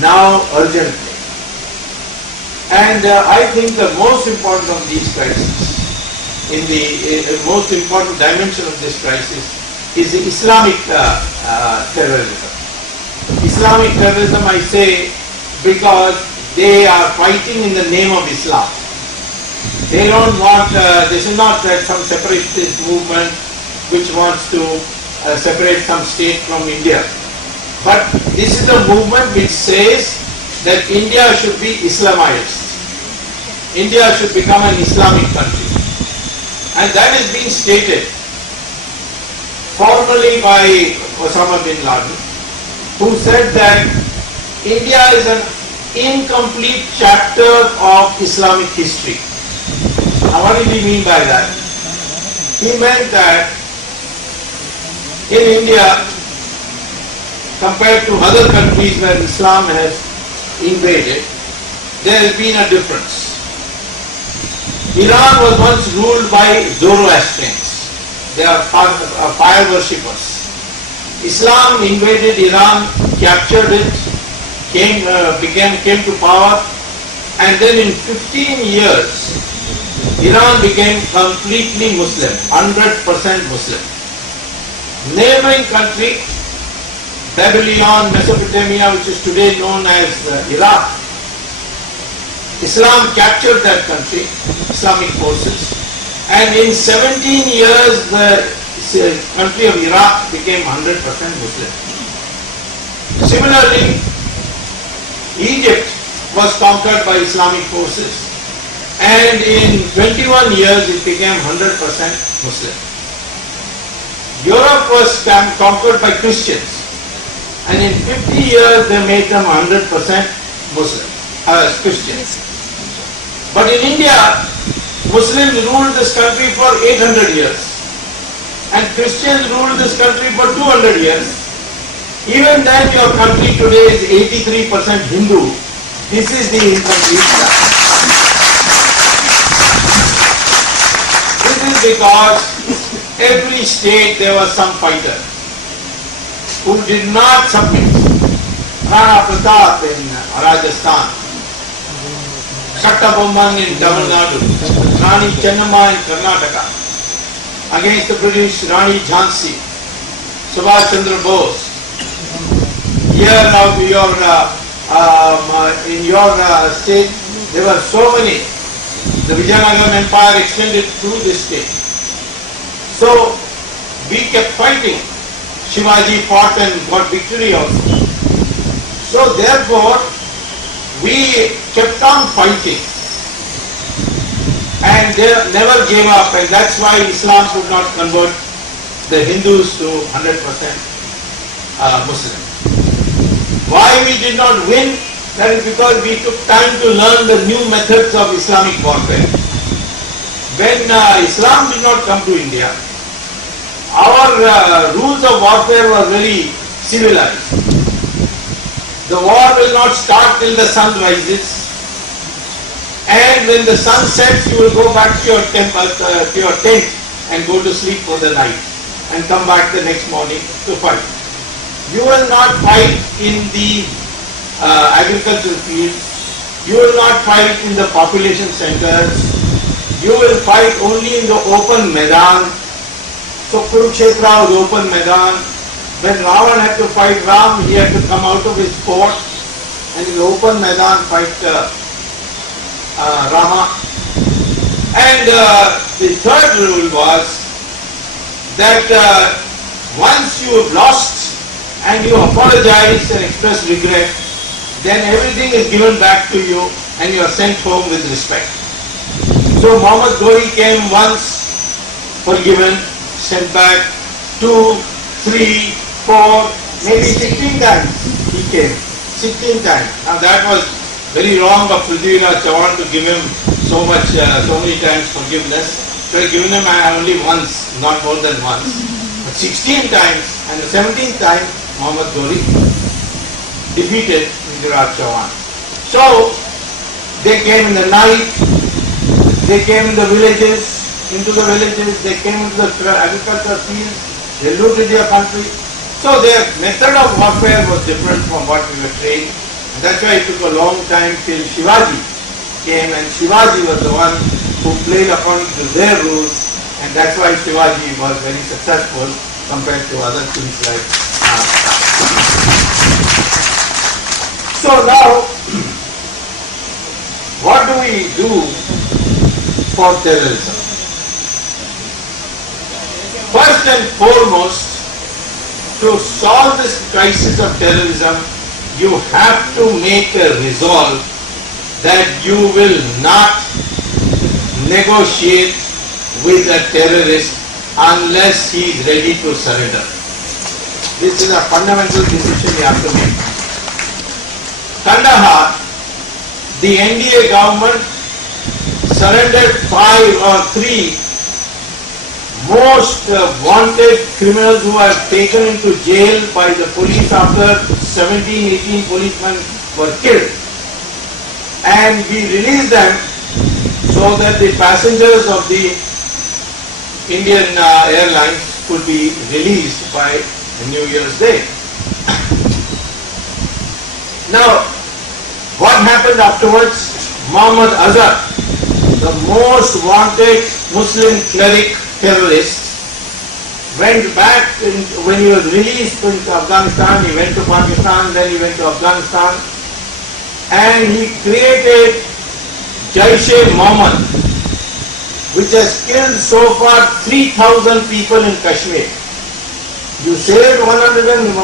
now urgently. And I think the most important of these crises, in the most important dimension of this crisis, is the Islamic terrorism. Islamic terrorism, I say, because they are fighting in the name of Islam. They don't want, this is not that some separatist movement which wants to separate some state from India. But this is a movement which says that India should be Islamized. India should become an Islamic country. And that is being stated formally by Osama bin Laden, who said that India is an incomplete chapter of Islamic history. Now what did he mean by that? He meant that in India, compared to other countries where Islam has invaded, there has been a difference. Iran was once ruled by Zoroastrians. They are fire worshippers. Islam invaded Iran, captured it, came to power, and then in 15 years, Iran became completely Muslim, 100% Muslim. Neighboring country, Babylon, Mesopotamia, which is today known as Iraq, Islam captured that country, Islamic forces, and in 17 years the country of Iraq became 100% Muslim. Similarly, Egypt was conquered by Islamic forces, and in 21 years it became 100% Muslim. Europe was conquered by Christians, and in 50 years they made them 100% Muslim, Christians. But in India, Muslims ruled this country for 800 years, and Christians ruled this country for 200 years. Even then your country today is 83% Hindu. This is the incomplete chapter. This is because every state there was some fighter who did not submit. Rana Pratap in Rajasthan, Kattabomman in Tamil Nadu, Rani Chennamma in Karnataka. Against the British, Rani Jhansi, Subhash Chandra Bose. Here now in your state, there were so many. The Vijayanagaram Empire extended through this state. So we kept fighting. Shivaji fought and got victory also. So therefore, we kept on fighting and they never gave up, and that's why Islam could not convert the Hindus to 100% Muslim. Why we did not win? That is because we took time to learn the new methods of Islamic warfare. When Islam did not come to India, our rules of warfare were very civilized. The war will not start till the sun rises, and when the sun sets, you will go back to your tent and go to sleep for the night and come back the next morning to fight. You will not fight in the agricultural fields. You will not fight in the population centers. You will fight only in the open Maidan. So Kurukshetra was open Maidan. When Ravan had to fight Ram, he had to come out of his fort and in the open Maidan fight Rama. And the third rule was that once you have lost and you apologize and express regret, then everything is given back to you and you are sent home with respect. So Muhammad Ghori came once, forgiven, sent back, 2, 3, 4, maybe 16 times he came. 16 times. Now that was very wrong of Prithviraj Chauhan to give him so many times forgiveness. Should have given him only once, not more than once. But 16 times, and the 17th time, Muhammad Ghori defeated Prithviraj Chauhan. So they came in the night, they came in the villages, they came into the agricultural fields, they looted their country. So their method of warfare was different from what we were trained. And that's why it took a long time till Shivaji came, and Shivaji was the one who played according to their rules, and that's why Shivaji was very successful compared to other kings like So now, what do we do for terrorism? First and foremost, to solve this crisis of terrorism, you have to make a resolve that you will not negotiate with a terrorist unless he is ready to surrender. This is a fundamental decision you have to make. Kandahar, the NDA government surrendered 5 or 3 most wanted criminals who were taken into jail by the police after 17-18 policemen were killed. And we released them so that the passengers of the Indian airlines could be released by New Year's Day. Now, what happened afterwards? Muhammad Azhar, the most wanted Muslim cleric terrorist, went back when he was released into Afghanistan. He went to Pakistan, then he went to Afghanistan, and he created Jaish-e-Mohammed, which has killed so far 3,000 people in Kashmir. You saved 159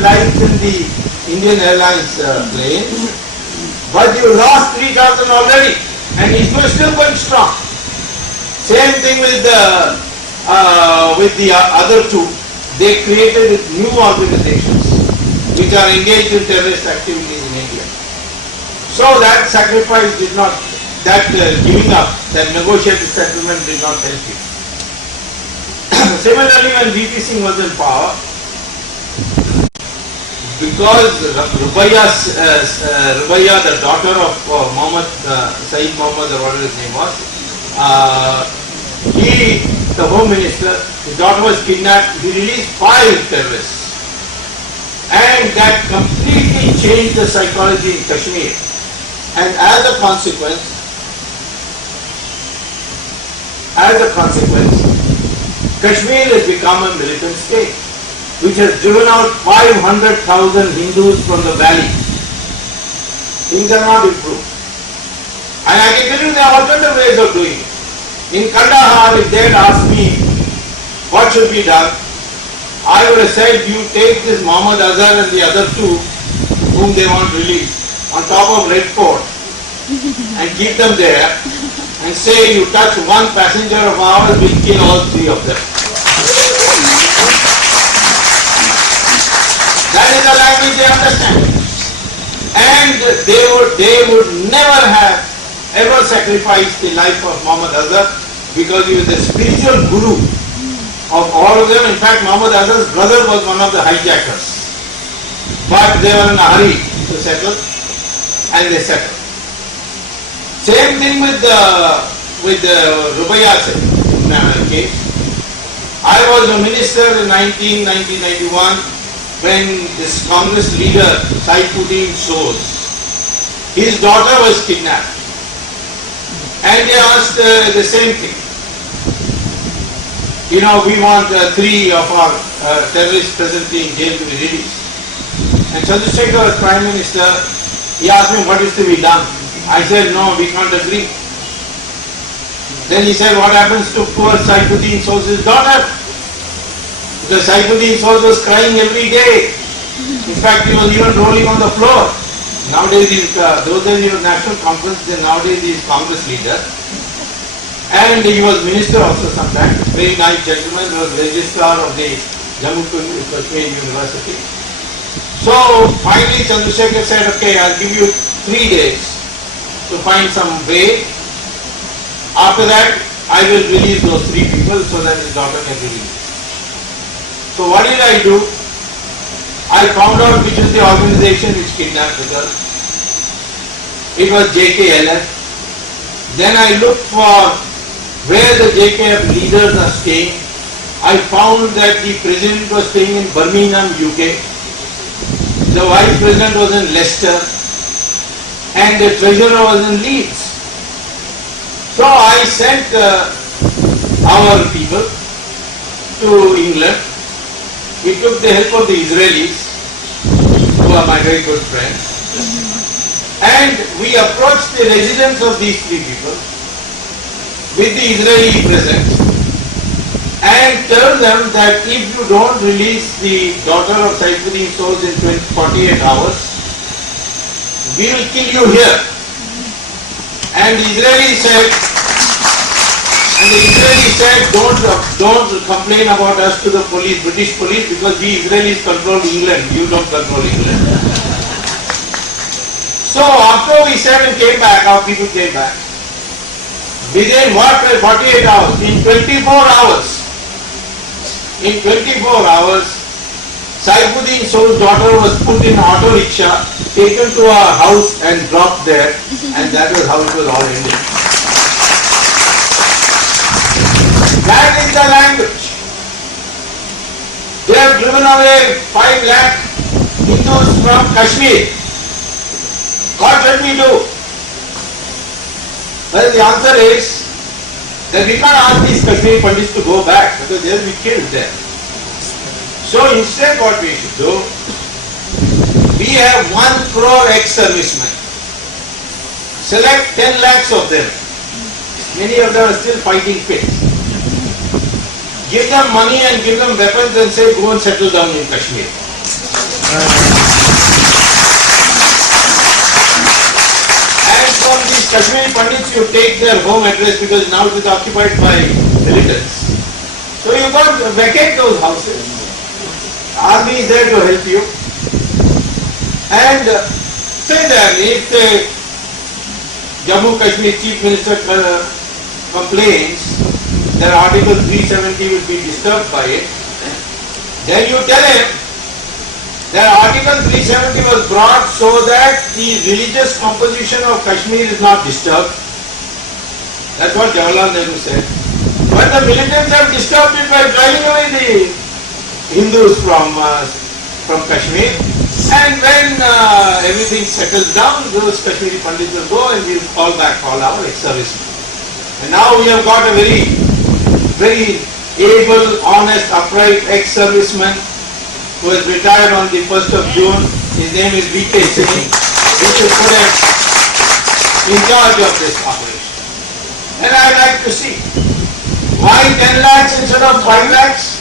lives in the Indian Airlines planes, but you lost 3,000 already, and he's still going strong. Same thing with the other 2. They created new organizations which are engaged in terrorist activities in India. So that sacrifice did not, that giving up, that negotiated settlement did not help you. Similarly, when VP Singh was in power, because Rubaiya, the daughter of Muhammad, Saeed Muhammad, or whatever his name was, he, the Home Minister, his daughter was kidnapped, he released 5 terrorists. And that completely changed the psychology in Kashmir. And as a consequence, Kashmir has become a militant state, which has driven out 500,000 Hindus from the valley. Things are not improved. And I can tell you there are alternative ways of doing it. In Kandahar, if they had asked me what should be done, I would have said, you take this Muhammad Azhar and the other 2 whom they want released on top of Red Fort and keep them there and say, you touch one passenger of ours, we kill all 3 of them. That is the language they understand. And they would never have ever sacrificed the life of Muhammad Azhar, because he was the spiritual guru of all of them. In fact, Muhammad Azhar's brother was one of the hijackers. But they were in a hurry to settle, and they settled. Same thing with the Rubaiya case. I was a minister in 1991 when this Congress leader Saifuddin Soz, his daughter was kidnapped. And they asked the same thing. You know, we want 3 of our terrorists presently in jail to be released. And Chandrasekhar was Prime Minister. He asked me what is to be done. I said, no, we can't agree. Then he said, what happens to poor Saifuddin Soz's daughter? Because Saifuddin Soz was crying every day. In fact, he was even rolling on the floor. Nowadays, those days he was National Conference, then nowadays he is Congress leader. And he was minister also sometimes. Very nice gentleman. He was registrar of the Jammu Kashmir University. So finally Chandrasekhar said, okay, I'll give you 3 days to find some way. After that, I will release those 3 people so that his daughter can be released. So what did I do? I found out which is the organization which kidnapped the girl. It was JKLF. Then I looked for where the JKF leaders are staying. I found that the president was staying in Birmingham, UK. the vice president was in Leicester, and the treasurer was in Leeds. So I sent our people to England. We took the help of the Israelis, who are my very good friends, and we approached the residence of these three people with the Israeli present and tell them that if you don't release the daughter of Saifuddin Soz in 48 hours, we will kill you here. And the Israeli said, don't complain about us to the police, British police, because we Israelis control England, you don't control England. So after we said and came back, our people came back. Within 48 hours, in 24 hours, Saifuddin Soz's daughter was put in auto rickshaw, taken to our house and dropped there, and that was how it was all ended. That is the language. They have driven away 5 lakh Hindus from Kashmir. What should we do? Well, the answer is that we can't ask these Kashmiri Pandits to go back because they will be killed there. So instead what we should do, we have 1 crore ex-servicemen. Select 10 lakhs of them. Many of them are still fighting fit. Give them money and give them weapons and say go and settle down in Kashmir. From these Kashmiri Pandits, you take their home address because now it is occupied by militants. So you got to vacate those houses. Army is there to help you. And similarly, if the Jammu Kashmir Chief Minister complains that Article 370 will be disturbed by it, then you tell him that Article 370 was brought so that the religious composition of Kashmir is not disturbed. That's what Jawaharlal Nehru said. But the militants have disturbed it by driving away the Hindus from Kashmir. And when everything settles down, those Kashmiri Pandits will go and we will call back all our ex-servicemen. And now we have got a very, very able, honest, upright ex-serviceman who has retired on the 1st of June. His name is V.K. Singh. We should put him in charge of this operation. And I'd like to see why 10 lakhs instead of 5 lakhs?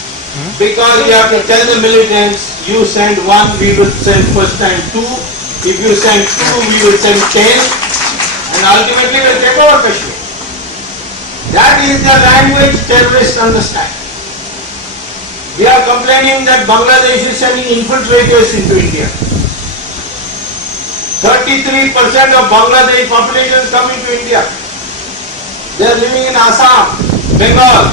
Because you have to tell the militants, you send 1, we will send first time 2. If you send 2, we will send 10. And ultimately we'll take over Kashmir. That is the language terrorists understand. We are complaining that Bangladesh is sending infiltrators into India. 33% of Bangladesh population is coming to India. They are living in Assam, Bengal.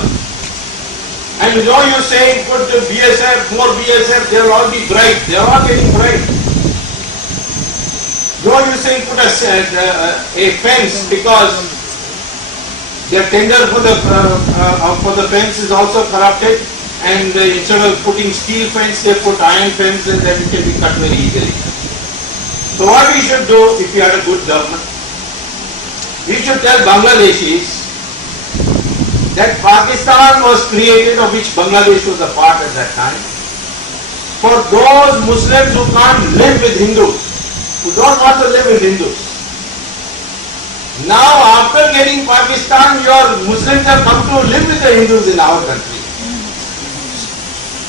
And you know you're saying put the BSF, more BSF, they will all be bright. They are all getting bright. You know you're saying put a fence because their tender for the fence is also corrupted. And instead of putting steel fence, they put iron fence and then it can be cut very easily. So what we should do if we had a good government, we should tell Bangladeshis that Pakistan was created, of which Bangladesh was a part at that time, for those Muslims who can't live with Hindus, who don't want to live with Hindus. Now after getting Pakistan, your Muslims have come to live with the Hindus in our country.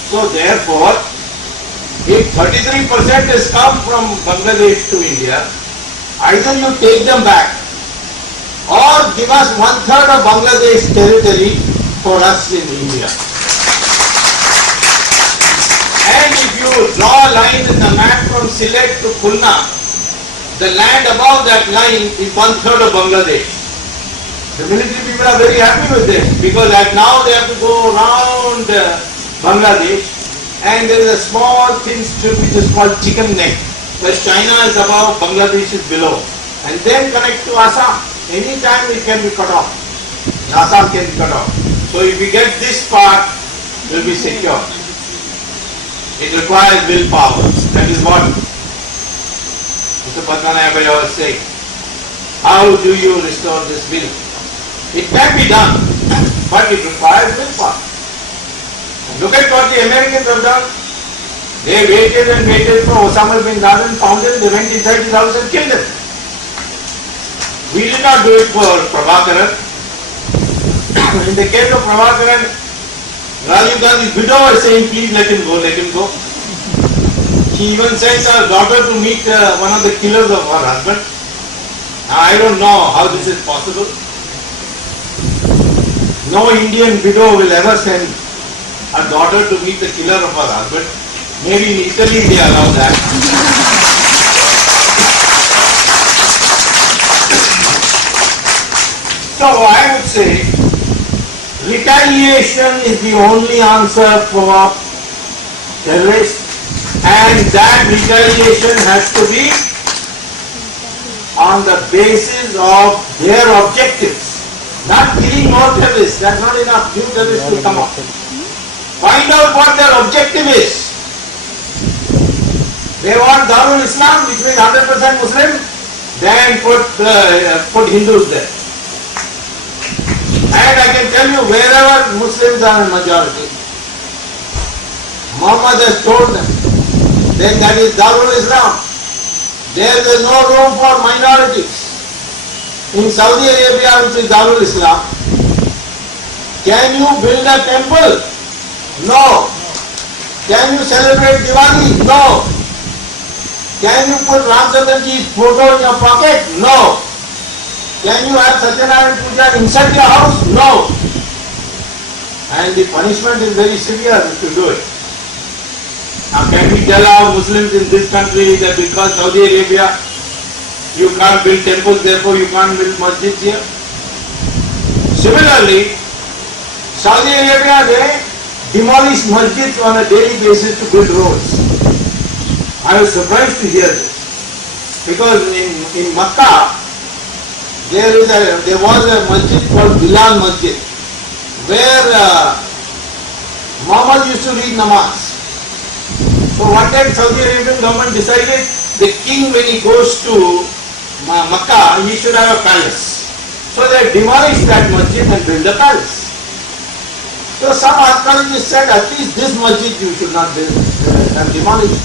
So therefore, if 33% has come from Bangladesh to India, either you take them back or give us 1/3 of Bangladesh territory for us in India. And if you draw a line in the map from Sylhet to Khulna, the land above that line is 1/3 of Bangladesh. The military people are very happy with this because now they have to go around Bangladesh, and there is a small thin strip which is called Chicken Neck, where China is above, Bangladesh is below, and then connect to Assam. Anytime it can be cut off. Assam can be cut off. So if we get this part, we will be secure. It requires willpower. That is what Mr. Padmanabhai was saying, how do you restore this will? It can be done, but it requires willpower. Look at what the Americans have done. They waited and waited for Osama bin Laden, found him, they went inside his house and killed him. We did not do it for Prabhakaran. In the case of Prabhakaran, Rajiv Gandhi's widow was saying, please let him go, let him go. She even sent her daughter to meet one of the killers of her husband. I don't know how this is possible. No Indian widow will ever send a daughter to meet the killer of her husband. Maybe in Italy they allow that. So I would say retaliation is the only answer for terrorists, and that retaliation has to be on the basis of their objectives. Not killing more terrorists, that's not enough. New terrorists will come up. Find out what their objective is. They want Darul Islam, which means 100% Muslim, then put Hindus there. And I can tell you, wherever Muslims are in majority, Muhammad has told them, then that is Darul Islam. There is no room for minorities. In Saudi Arabia, which is Darul Islam, can you build a temple? No. Can you celebrate Diwali? No. Can you put Ramchandranji's photo in your pocket? No. Can you have Satyanarayana Puja inside your house? No. And the punishment is very severe if you do it. Now can we tell our Muslims in this country that because Saudi Arabia you can't build temples, therefore you can't build masjids here? Similarly, Saudi Arabia, they demolish masjids on a daily basis to build roads. I was surprised to hear this. Because in Makkah, there was a masjid called Bilal Masjid, where Muhammad used to read namaz. So one time Saudi Arabian government decided the king, when he goes to Makkah, he should have a palace. So they demolished that masjid and built a palace. So some archaeologists said, at least this masjid you should not build and demolish.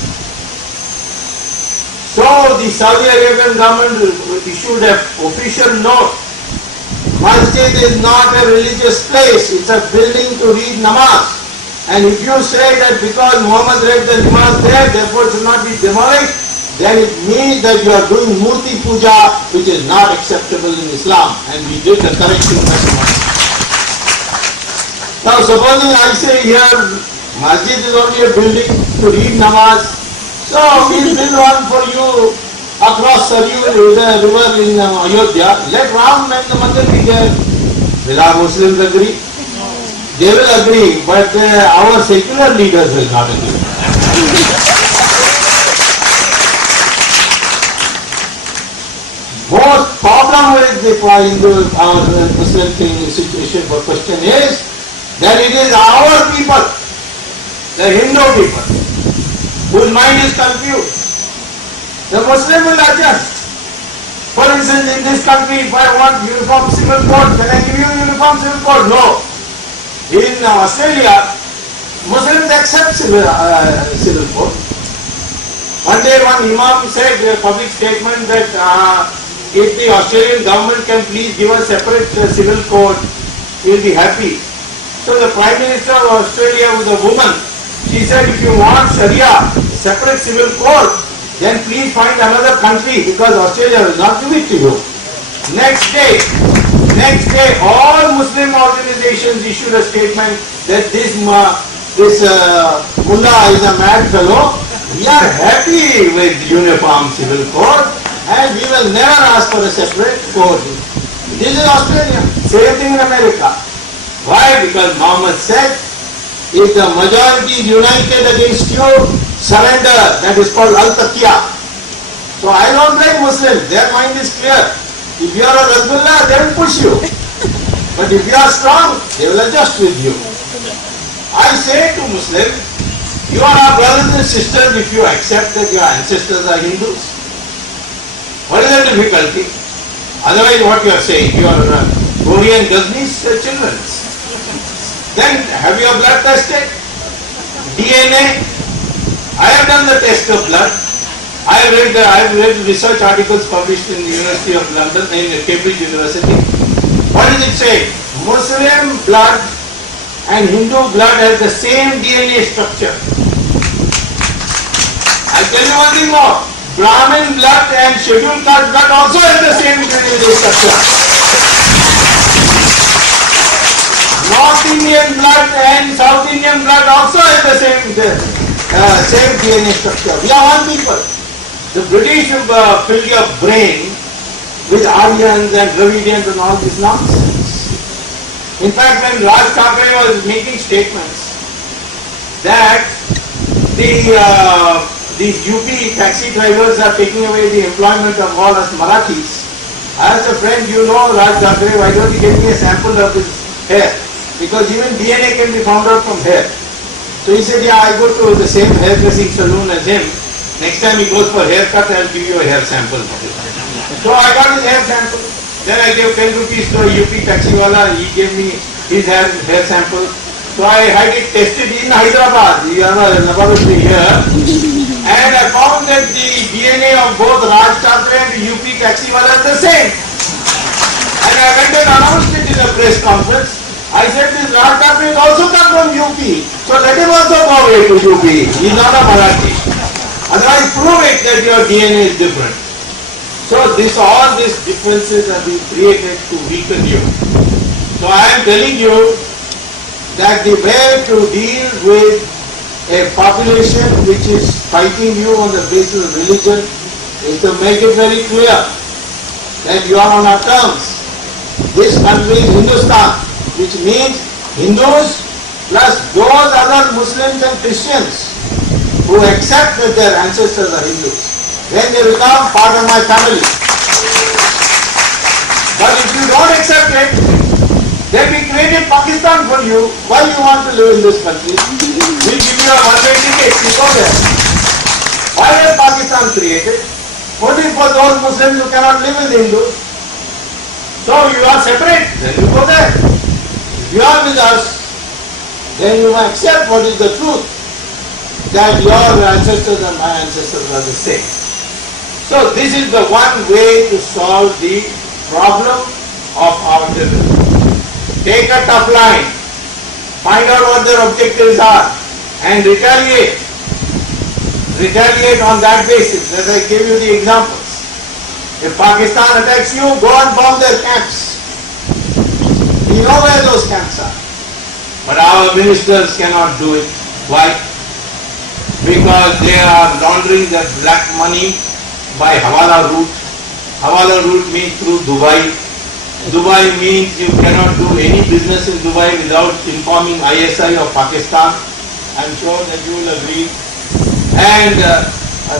So the Saudi Arabian government issued an official note. Masjid is not a religious place, it's a building to read namaz. And if you say that because Muhammad read the namaz there, therefore it should not be demolished, then it means that you are doing Murti Puja, which is not acceptable in Islam. And we did the correction mechanism. Now supposing I say here, masjid is only a building to read namaz. So we'll build one for you across Saryu river in Ayodhya. Let Ram and the mandir be there. Will our Muslims agree? They will agree, but our secular leaders will not agree. Most problem with our Muslim situation or question is that it is our people, the Hindu people, whose mind is confused. The Muslim will adjust. For instance, in this country, if I want uniform civil code, can I give you uniform civil code? No. In Australia, Muslims accept civil code. One day one imam said in a public statement that if the Australian government can please give us separate civil code, we will be happy. So the Prime Minister of Australia was a woman. She said, if you want Sharia, separate civil code, then please find another country because Australia will not give it to you. Next day, all Muslim organizations issued a statement that this mullah is a mad fellow. We are happy with uniform civil code and we will never ask for a separate code. This is Australia. Same thing in America. Why? Because Muhammad said, if the majority is united against you, surrender. That is called al-taqiyya. So I don't blame Muslims. Their mind is clear. If you are a Rasgullah, they will push you. But if you are strong, they will adjust with you. I say to Muslims, you are our brothers and sisters if you accept that your ancestors are Hindus. difficulty. Otherwise, what you are saying, you are Korean Ghaznis children. Then have your blood tested? DNA? I have done the test of blood. I have read research articles published in the University of London, in Cambridge University. What does it say? Muslim blood and Hindu blood has the same DNA structure. I'll tell you one thing more. Brahmin blood and scheduled caste blood also has the same DNA structure. North Indian blood and South Indian blood also has the same DNA structure. We are one people. The British have filled your brain with Aryans and Dravidians and all this nonsense. In fact, when Raj Thackeray was making statements that these UP taxi drivers are taking away the employment of all us Marathis, I asked a friend, you know Raj Thackeray, why don't you give me a sample of his hair? Because even DNA can be found out from hair. So he said, yeah, I go to the same hairdressing salon as him. Next time he goes for haircut, I'll give you a hair sample. So I got his hair sample. Then I gave 10 rupees to a UP taxiwala. He gave me his hair sample. So I had it tested in Hyderabad. We have a laboratory here. And I found that the DNA of both Raj Thackeray and the UP taxiwala is the same. And I went and announced it in a press conference. I said, this Raj Thackeray also come from UP. So let him also go away to UP. He is not a Marathi. Otherwise, prove it that your DNA is different. So all these differences have been created to weaken you. So I am telling you that the way to deal with a population which is fighting you on the basis of religion is to make it very clear that you are on our terms. This country is Hindustan, which means Hindus plus those other Muslims and Christians who accept that their ancestors are Hindus. Then they become part of my family. But if you don't accept it, then we created Pakistan for you. Why you want to live in this country? We'll give you a one-way ticket, you go there. Why was Pakistan created? Only for those Muslims who cannot live with Hindus. So you are separate, then you go there. If you are with us, then you accept what is the truth, that your ancestors and my ancestors are the same. So this is the one way to solve the problem of our terrorism. Take a tough line, find out what their objectives are, and retaliate. Retaliate on that basis, as I gave you the examples. If Pakistan attacks you, go and bomb their camps. We know where those camps are. But our ministers cannot do it. Why? Because they are laundering that black money by Hawala route. Hawala route means through Dubai. Dubai means you cannot do any business in Dubai without informing ISI of Pakistan. I am sure that you will agree. And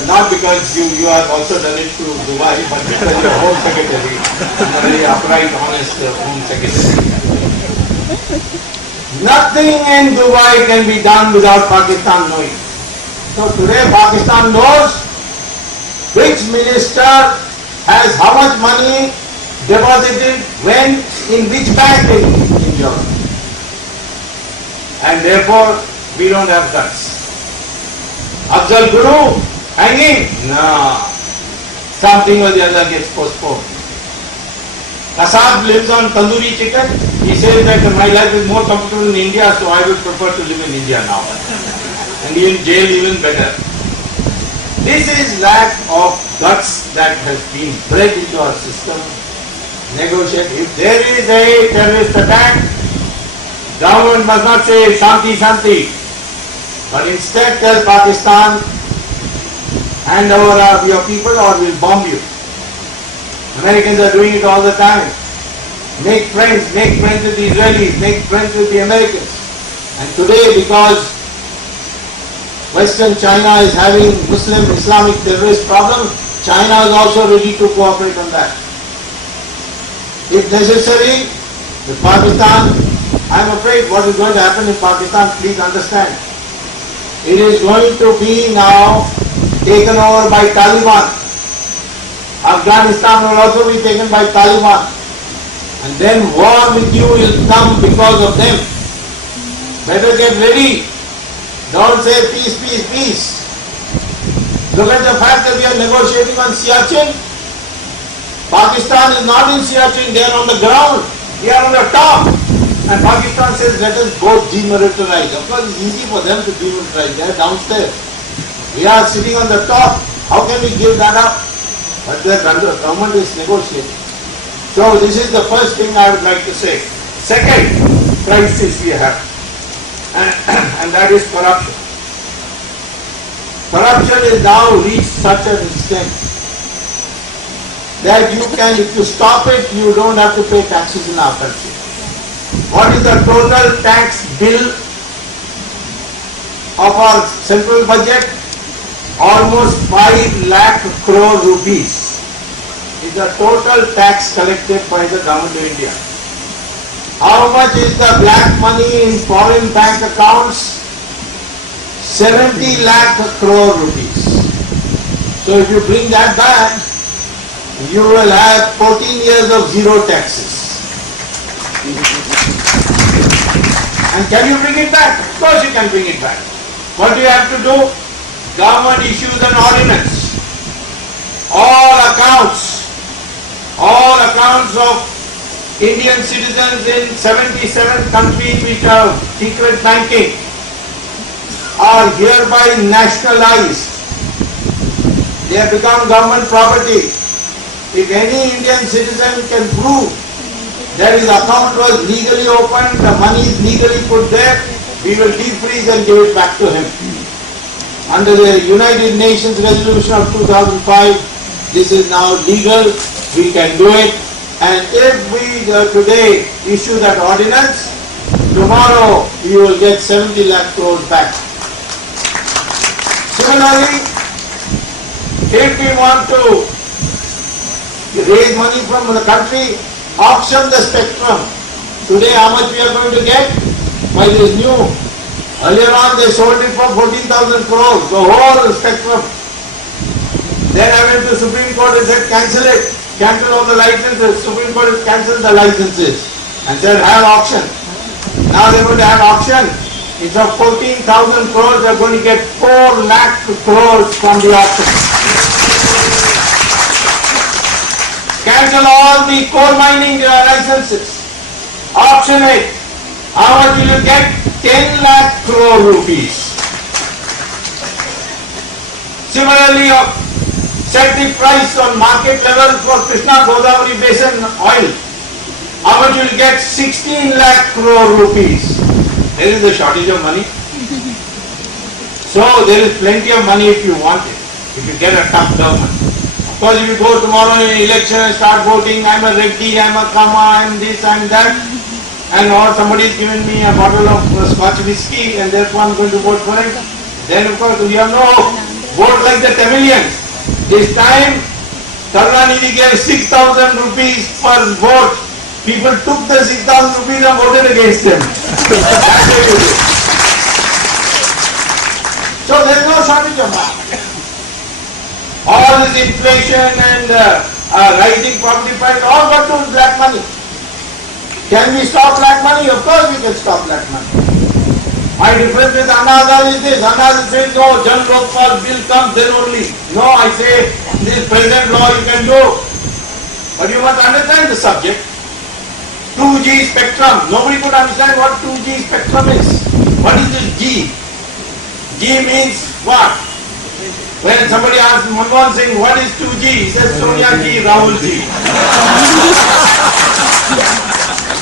not because you have also done it to Dubai, but because your Home Secretary, a very upright, honest Home Secretary. Nothing in Dubai can be done without Pakistan knowing. So today Pakistan knows which minister has how much money deposited when in which bank in Europe. And therefore we don't have guts. Afzal Guru hanging? No. Something or the other gets postponed. Kasab lives on tandoori chicken. He says that my life is more comfortable in India, so I would prefer to live in India now. And in jail even better. This is lack of guts that has been bred into our system. Negotiate. If there is a terrorist attack, government must not say Shanti Shanti, but instead tell Pakistan, hand over your people or we'll bomb you. Americans are doing it all the time. Make friends with the Israelis, make friends with the Americans. And today, because Western China is having Muslim Islamic terrorist problem, China is also ready to cooperate on that. If necessary, with Pakistan, I am afraid what is going to happen in Pakistan, please understand. It is going to be now taken over by Taliban. Afghanistan will also be taken by Taliban. And then war with you will come because of them. Better get ready. Don't say peace, peace, peace. Look at the fact that we are negotiating on Siachen. Pakistan is not in Siachen, they are on the ground. We are on the top. And Pakistan says, let us both demilitarize. Of course, it's easy for them to demilitarize. They are downstairs. We are sitting on the top. How can we give that up? But the government is negotiating. So this is the first thing I would like to say. Second crisis we have, and that is corruption. Corruption is now reached such an extent that you can, if you stop it, you don't have to pay taxes in our country. What is the total tax bill of our central budget? Almost 5 lakh crore rupees is the total tax collected by the government of India. How much is the black money in foreign bank accounts? 70 lakh crore rupees. So if you bring that back, you will have 14 years of zero taxes. And can you bring it back? Of course you can bring it back. What do you have to do? Government issues an ordinance. All accounts of Indian citizens in 77 countries which are secret banking are hereby nationalized. They have become government property. If any Indian citizen can prove that his account was legally opened, the money is legally put there, we will defreeze and give it back to him. Under the United Nations resolution of 2005, this is now legal, we can do it. And if we today issue that ordinance, tomorrow we will get 70 lakh crores back. Similarly, if we want to raise money from the country, auction the spectrum. Today how much we are going to get? By this new, earlier on they sold it for 14,000 crores, the whole spectrum. Then I went to Supreme Court and said cancel it, cancel all the licenses. Supreme Court has cancelled the licenses and said have auction. Now they are going to have auction. Instead of 14,000 crores, they are going to get 4 lakh crores from the auction. Cancel all the coal mining licenses. Auction it. How much will you get? 10 lakh crore rupees. Similarly, set the price on market level for Krishna Godavari Basin oil. How much will you get? 16 lakh crore rupees. There is a shortage of money. So there is plenty of money if you want it, if you get a tough government. Of course, if you go tomorrow in an election and start voting, I'm a Reddy, I'm a Kama, I'm this, I'm that, and or somebody is giving me a bottle of Scotch whiskey and therefore I'm going to vote for it, then of course you have no hope. Vote like the Tamilians. This time, Karunanidhi gave 6,000 rupees per vote. People took the 6,000 rupees and voted against him. That's what you do. So there is no shortage of money. All this inflation and rising property price, all got to black money. Can we stop black money? Of course we can stop black money. My difference with Anna Azad is this. Anna Azad says no, Jan Lokpal bill comes then only. No, I say this present law you can do. But you must understand the subject. 2G spectrum. Nobody could understand what 2G spectrum is. What is this G? G means what? When somebody asks Manmohan Singh, what is 2G? He says Sonia G, Rahul G.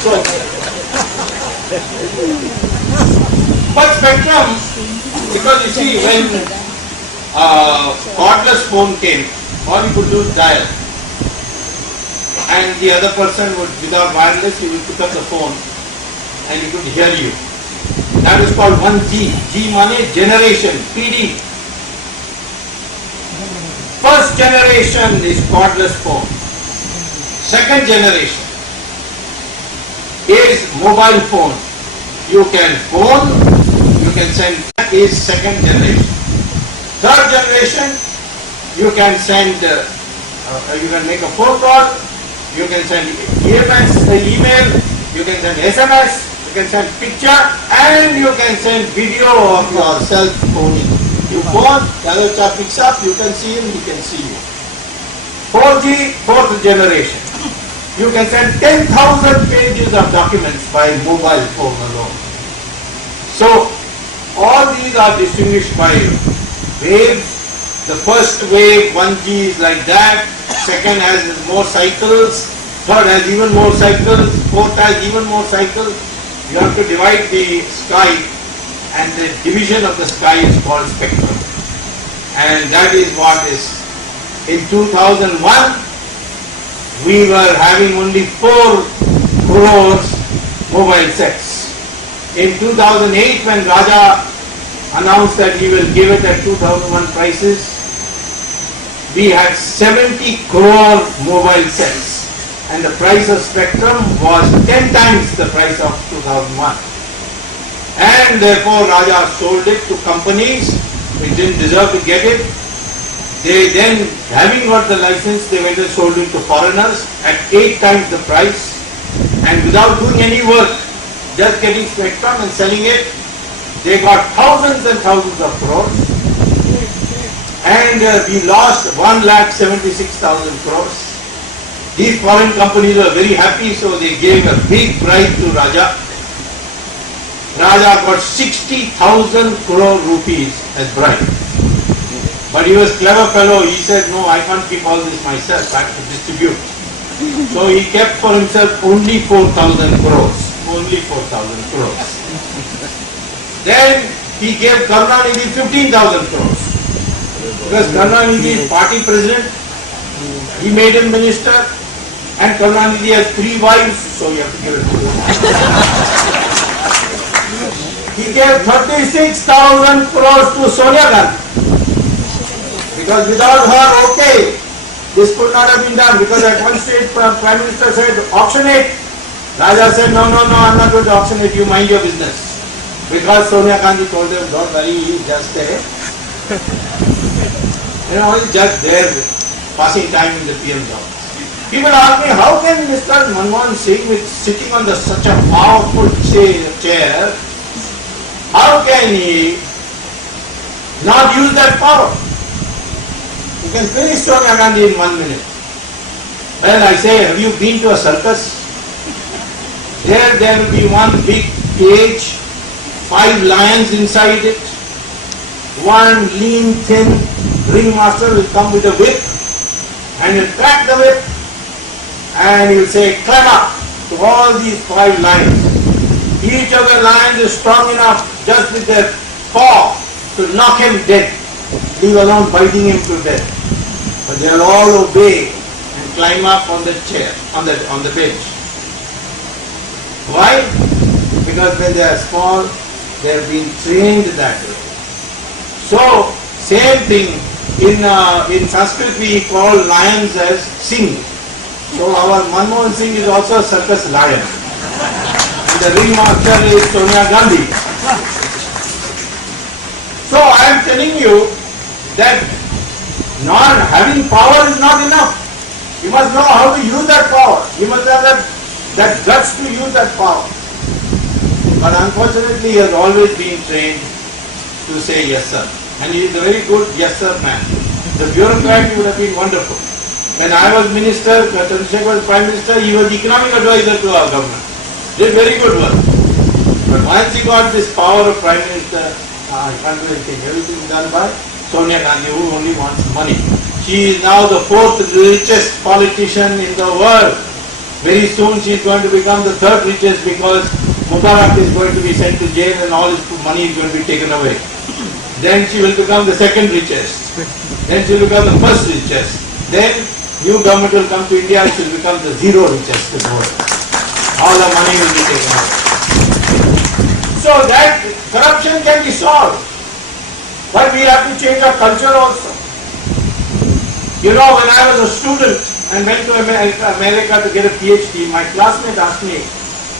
So, but spectrum, because you see when cordless phone came, all you could do is dial. And the other person would, without wireless, he will pick up the phone and he could hear you. That is called 1G. G money generation, PD. First generation is cordless phone. Second generation is mobile phone. You can phone, you can send. That is second generation. Third generation, you can send you can make a phone call, you can send email, you can send SMS, you can send picture, and you can send video of yourself phoning. You phone, the other chap picks up, you can see him, he can see you. 4G, fourth generation. You can send 10,000 pages of documents by mobile phone alone. So, all these are distinguished by waves. The first wave, 1G, is like that. Second has more cycles. Third has even more cycles. Fourth has even more cycles. You have to divide the sky, and the division of the sky is called spectrum. And that is what is. In 2001, we were having only 4 crores mobile sets. In 2008, when Raja announced that he will give it at 2001 prices, we had 70 crore mobile sets, and the price of spectrum was 10 times the price of 2001. And therefore Raja sold it to companies which didn't deserve to get it. They then, having got the license, they went and sold it to foreigners at 8 times the price, and without doing any work, just getting spectrum and selling it, they got thousands and thousands of crores, and we lost 1,76,000 crores. These foreign companies were very happy, so they gave a big prize to Raja. Raja got 60,000 crore rupees as bribe. But he was a clever fellow. He said, no, I can't keep all this myself, I have to distribute. So he kept for himself only 4,000 crores. Only 4,000 crores. Then he gave Karunanidhi 15,000 crores. Because Karunanidhi is party president, he made him minister, and Karunanidhi has 3 wives, so you have to give it to him. He gave 36,000 crores to Sonia Gandhi. Because without her, okay, this could not have been done. Because at one stage, Prime Minister said, auction it. Raja said, no, I'm not going to auction it, you mind your business. Because Sonia Gandhi told him, don't worry, he's just there. He's just there, passing time in the PM's office. People ask me, how can Mr. Manmohan Singh, with sitting on such a powerful chair, how can he not use that power? You can finish Sonia Gandhi in 1 minute. Well, I say, have you been to a circus? There will be one big cage, 5 lions inside it. One lean, thin ringmaster will come with a whip, and he'll crack the whip, and he'll say, climb up to all these 5 lions. Each of the lions is strong enough just with their paw to knock him dead, leave alone biting him to death. But they'll all obey and climb up on the chair, on the bench. Why? Because when they are small, they have been trained that way. So, same thing, in Sanskrit we call lions as Singh. So our Manmohan Singh is also a circus lion. And the ringmaster is Sonia Gandhi. So I am telling you that not having power is not enough. You must know how to use that power. You must have that guts to use that power. But unfortunately he has always been trained to say yes sir. And he is a very good yes sir man. The bureaucrat he would have been wonderful. When I was minister, Chandrasekhar was prime minister, he was economic advisor to our government. Did very good work. But once he got this power of prime minister, I can't do anything. Everything is done by Sonia Gandhi, who only wants money. She is now the 4th richest politician in the world. Very soon she is going to become the 3rd richest because Mubarak is going to be sent to jail and all his money is going to be taken away. Then she will become the 2nd richest. Then she will become the 1st richest. Then new government will come to India, she will become the 0 richest in the world. All the money will be taken away. So that corruption can be solved. But we have to change our culture also. You know, when I was a student and went to America to get a PhD, my classmate asked me,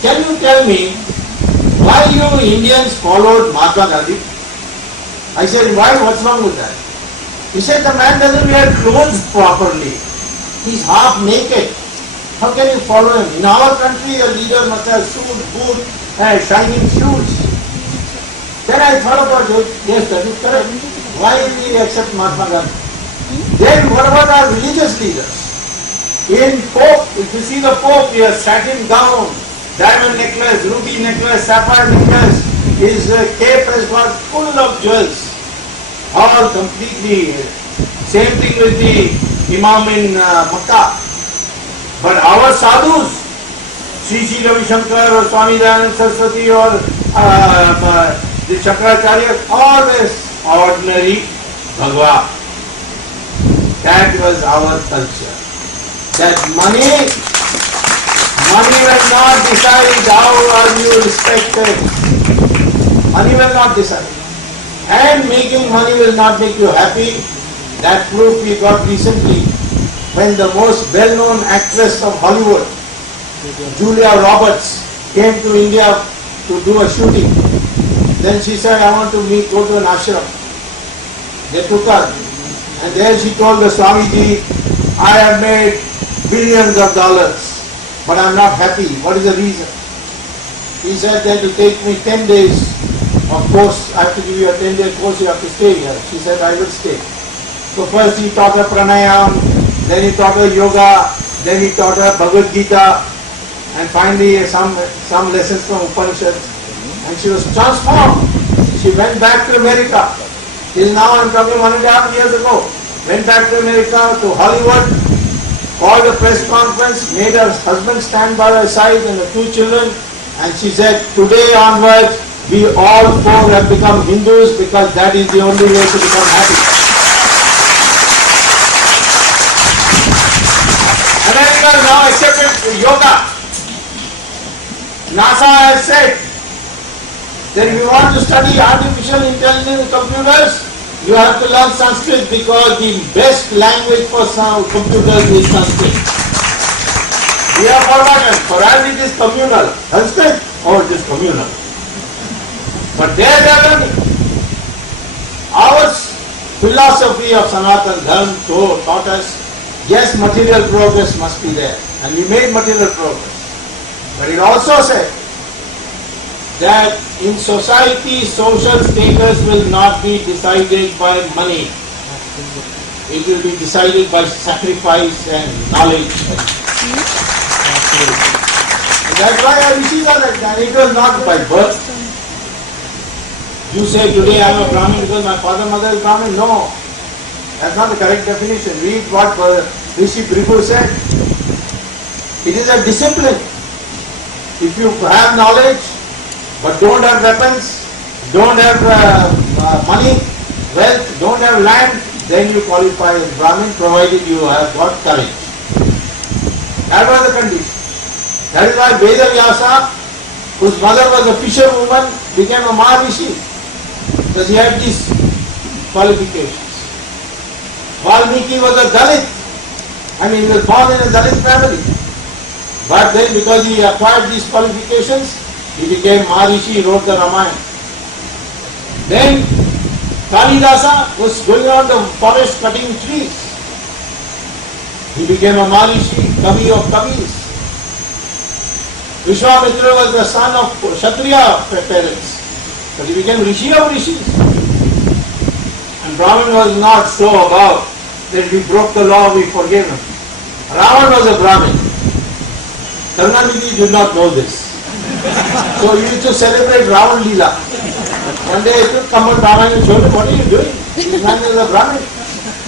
can you tell me why you Indians followed Mahatma Gandhi? I said, why? What's wrong with that? He said, the man doesn't wear clothes properly. He's half naked. How can you follow him? In our country, a leader must have suit, boot, and shining shoes. Then I thought about it. Yes, that is correct. Why will we accept Mahatma Gandhi? Then what about our religious leaders? In Pope, if you see the Pope, he has satin gown, diamond necklace, ruby necklace, sapphire necklace. His cape has got full of jewels. All completely. Same thing with the Imam in Makkah. But our sadhus, Sri Ravi Shankar or Swami Dayanand Saraswati or the Chakracharya, always ordinary Bhagwa. That was our culture. That money will not decide how are you respected. Money will not decide. And making money will not make you happy. That proof we got recently when the most well-known actress of Hollywood, Julia Roberts, came to India to do a shooting. Then she said, I want to go to an ashram. They took her. And there she told the Swamiji, I have made billions of dollars, but I am not happy. What is the reason? He said that it will take me 10 days. Of course, I have to give you a 10-day course, you have to stay here. She said, I will stay. So first he taught her pranayam, then he taught her yoga, then he taught her Bhagavad Gita, and finally some lessons from Upanishads. And she was transformed. She went back to America. Till now I am talking 1.5 years ago. Went back to America, to Hollywood, called a press conference, made her husband stand by her side and the 2 children, and she said, today onwards, we all 4 have become Hindus because that is the only way to become happy. America now accepted yoga. NASA has said that if you want to study artificial intelligence computers, you have to learn Sanskrit because the best language for computers is Sanskrit. We have forgotten, for us it is communal. Sanskrit, it is communal. But they are learning. Our philosophy of Sanatana Dharma taught us, yes, material progress must be there. And we made material progress. But it also said that in society, social status will not be decided by money. It will be decided by sacrifice and knowledge. And that's why our rishis are like that. It was not by birth. You say today I am a Brahmin because my father mother is Brahmin. No. That's not the correct definition. Read what Rishi Brihu said. It is a discipline. If you have knowledge, but don't have weapons, don't have money, wealth, don't have land, then you qualify as Brahmin, provided you have got courage. That was the condition. That is why Veda Vyasa, whose mother was a fisherwoman, became a Maharishi, because he had these qualifications. Valmiki was a Dalit. He was born in a Dalit family. But then because he acquired these qualifications, he became Maharishi, he wrote the Ramayana. Then Kalidasa was going around the forest cutting trees. He became a Maharishi, Kavi of Kavis. Vishwamitra was the son of Kshatriya parents, but he became Rishi of Rishis. And Brahman was not so above that we broke the law, we forgave him. Ravan was a Brahmin. Karnanidhi did not know this. So he used to celebrate Ravan Leela. One day he took Kamal Brahman and showed him, what are you doing? This man is a Brahmin.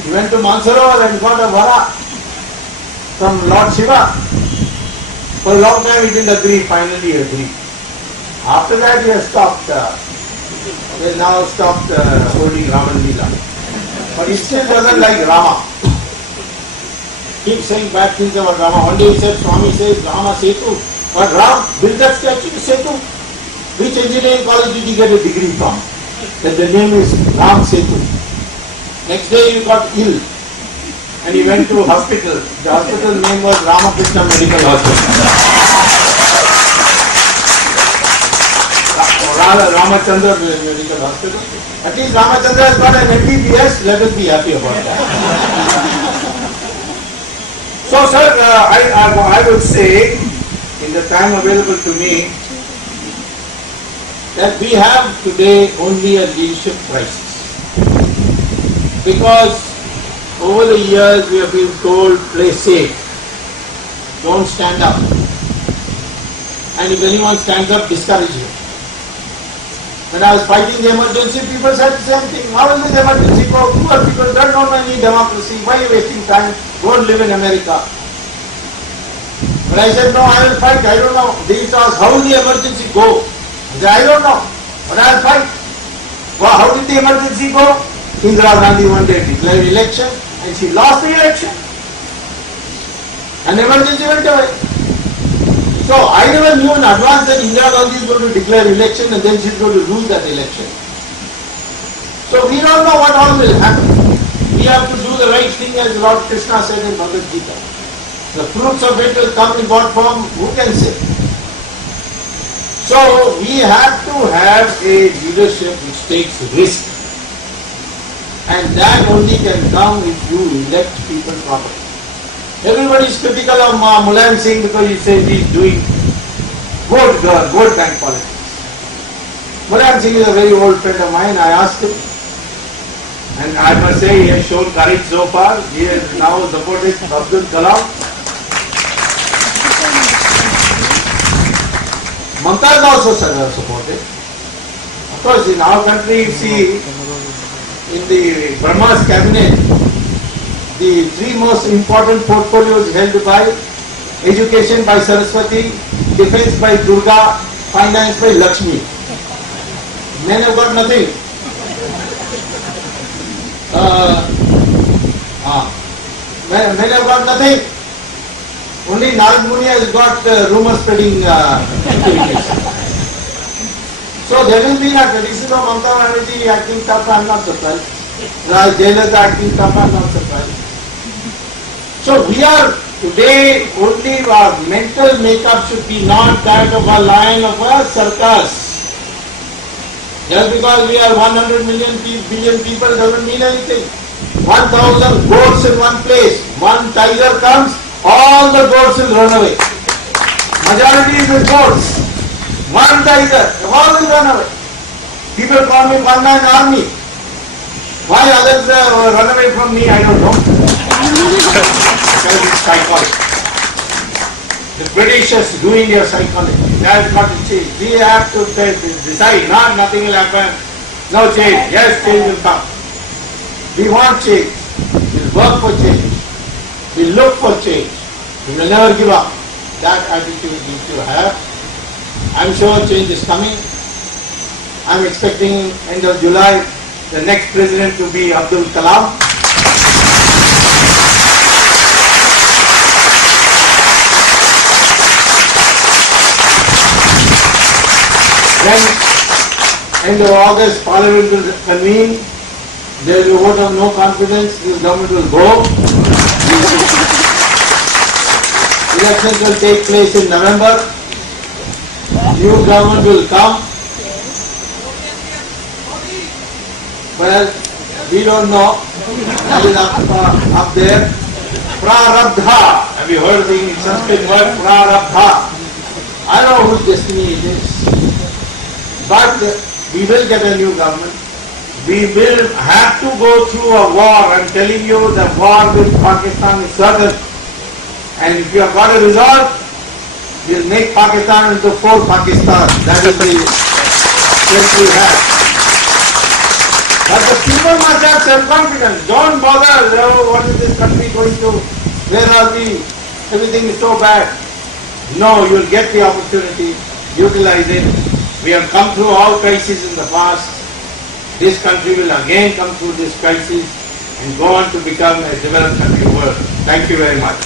He went to Mansarovar and got a vara from Lord Shiva. For a long time he didn't agree, finally he agreed. After that he has stopped, he has now stopped holding Ravan Leela. But he still doesn't like Rama. Keeps saying bad things about Rama. One day he said, Swami says Rama Setu. But Ram built that statue to Setu. Which engineering college did he get a degree from? That the name is Ram Setu. Next day he got ill and he went to hospital. The hospital name was Ramakrishna Medical Hospital. Rather Ramachandra Medical Hospital. At least Ramachandra has got an MBBS, let us be happy about that. So So sir, I would say, in the time available to me, that we have today only a leadership crisis. Because over the years we have been told, play safe, don't stand up. And if anyone stands up, discourage him. When I was fighting the emergency, people said the same thing. How will this emergency go? Poor people don't know any democracy. Why are you wasting time? Go and live in America. But I said, no, I will fight. I don't know. They used to ask, how will the emergency go? I said, I don't know. But I will fight. Well, how did the emergency go? Indira Gandhi one day declared election and she lost the election. And the emergency went away. So I never knew in advance that Indira Gandhi is going to declare election and then she is going to lose that election. So we don't know what all will happen. We have to do the right thing as Lord Krishna said in Bhagavad Gita. The fruits of it will come in what form? Who can say? So we have to have a leadership which takes risk. And that only can come if you elect people properly. Everybody is critical of Mulayam Singh because he says he is doing vote bank politics. Mulayam Singh is a very old friend of mine. I asked him, and I must say he has shown courage so far. He has now supported Abdul Kalam. Mamta is also supported. Of course, in our country, you see, in the Brahma's cabinet, the three most important portfolios held by education by Saraswati, defense by Durga, finance by Lakshmi. Men have got nothing. Men have got nothing. Only Narad Muni has got rumor spreading activities. So there will be a tradition of Mamta Banerjee acting tough, I am not surprised. Raj Jayalalitha acting tough, I am not surprised. So we are today, only our mental makeup should be not that of a lion of a circus. Just because we are 100 billion people doesn't mean anything. 1,000 goats in one place. One tiger comes, all the goats will run away. Majority is with goats. One tiger, all will run away. People call me one-man army. Why others run away from me, I don't know. Psychology. The British is doing your psychology. That has got to change. We have to decide, nothing will happen. No change. Yes, change will come. We want change. We'll work for change. We'll look for change. We will never give up. That attitude we need to have. I'm sure change is coming. I'm expecting end of July the next president to be Abdul Kalam. Then, end of August, Parliament will convene. There will be a vote of no confidence. This government will go. Elections will take place in November. New government will come. Well, we don't know. That is up there. Prarabdha. Have you heard the Sanskrit word Prarabdha? I don't know whose destiny it is. But we will get a new government. We will have to go through a war. I'm telling you, the war with Pakistan is certain. And if you have got a resolve, we'll make Pakistan into four Pakistan. That is the strength we have. But the people must have self-confidence. Don't bother, what is this country going to? Where are we? Everything is so bad. No, you will get the opportunity. Utilize it. We have come through all crises in the past. This country will again come through this crisis and go on to become a developed country world. Thank you very much.